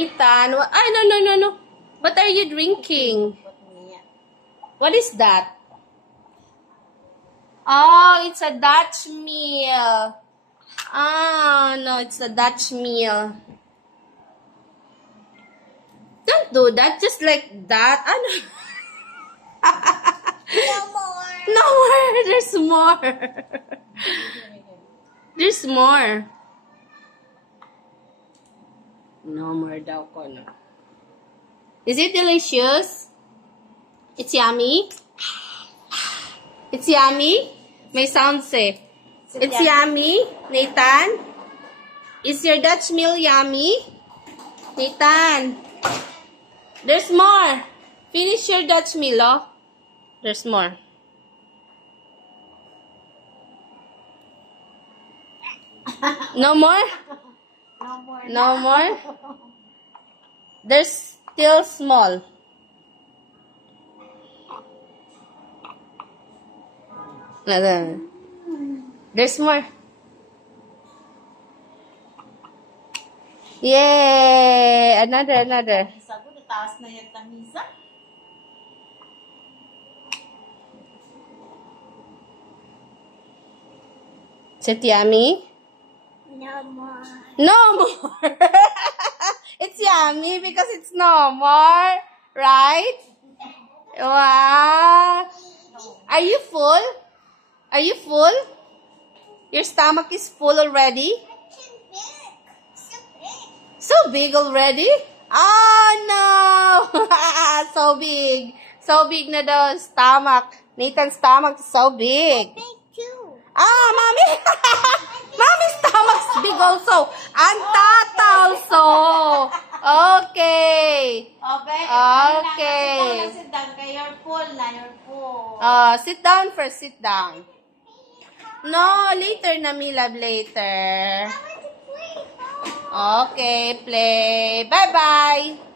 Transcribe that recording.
Ethan, ay, no. What are you drinking? What is that? Oh, it's a Dutch meal. Oh, no, it's a Dutch meal. Don't do that, just like that. No more. No more. There's more. There's more. No more daw ko, no. Is it delicious? It's yummy? It's yummy? May sound say. It's yummy, Nathan? Is your Dutch meal yummy? Nathan? There's more. Finish your Dutch meal, oh. There's more. No more? No more. No more? There's still small. There's more. Yay! Another. Sabi, taas na yung tamisa. Is it yummy? No more. No more. It's yummy because it's no more, right? Wow. Are you full? Are you full? Your stomach is full already? So big already? Oh no! So big. So big na daw stomach. Nathan's stomach is so big. Big too. Ah, mommy! Mommy's stomach's big also. And tata also. Okay. Okay. Okay. Sit down. You're full na. You're full. Sit down first. Sit down. No, later na, me love, later. Okay, play. Bye-bye.